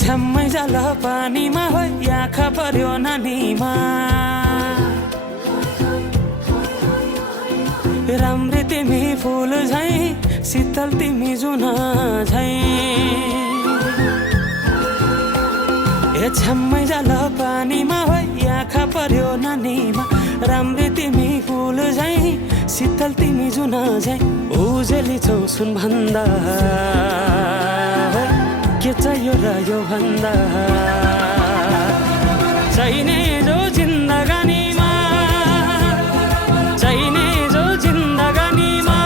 छ्याम्मै जाल पानीमा हो आँखा पर्यो नानीमा राम्री तिमी फुल झैं शीतल तिमी जुन झैं छ्याम्मै जाल पानीमा हो आँखा पर्यो नानीमा राम्री तिमी फुल झैं शीतल तिमी जुन झैं उजेली छौ सुन भन्दा के चाहियो र यो भन्दा चाहिने जो जिन्दगानीमा चाहिने जो जिन्दगानीमा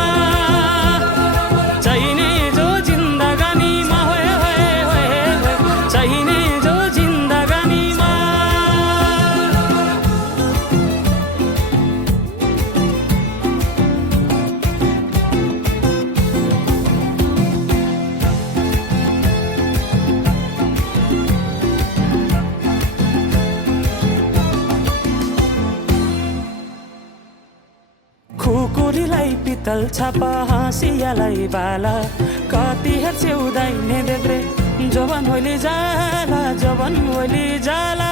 चाहिने जो जिन्दगानीमा होए होए होए चाहिने जो जिन्दगानीमा खुकुरीलाई पितल छापा हाँसियालाई बाला कति हेर्छौ दाइने देब्रे जवन होली जाला जवन होली जाला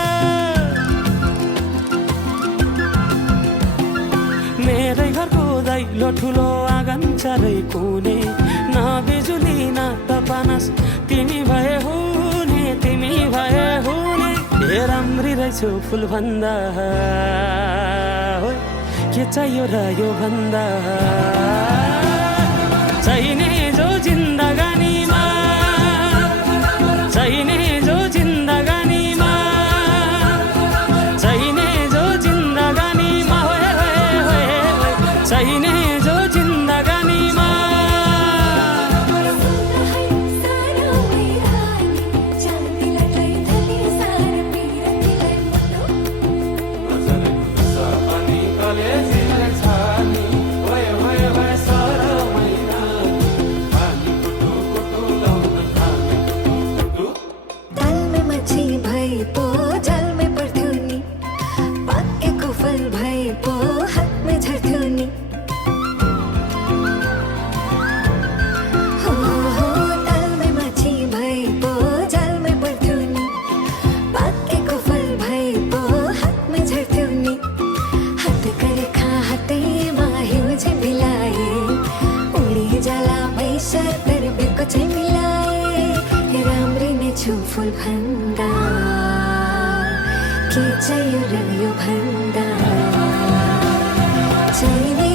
मेरै घरको दैलो ठुलो आँगन चारै कुने न बिजुली न त पानस तिमी भए हुने तिमी भए हुने हे राम्री रहेछौ फुल भन्दा के चाहियो र यो भन्दा चाहिने जो जिन्दगानीमा चाहिने जो जिन्दगानीमा चाहिने जो जिन्दगानीमा होए होए होए चाहिने जो जिन्दगानीमा फुल भन्दा के चाहियो र यो भन्दा चाहिने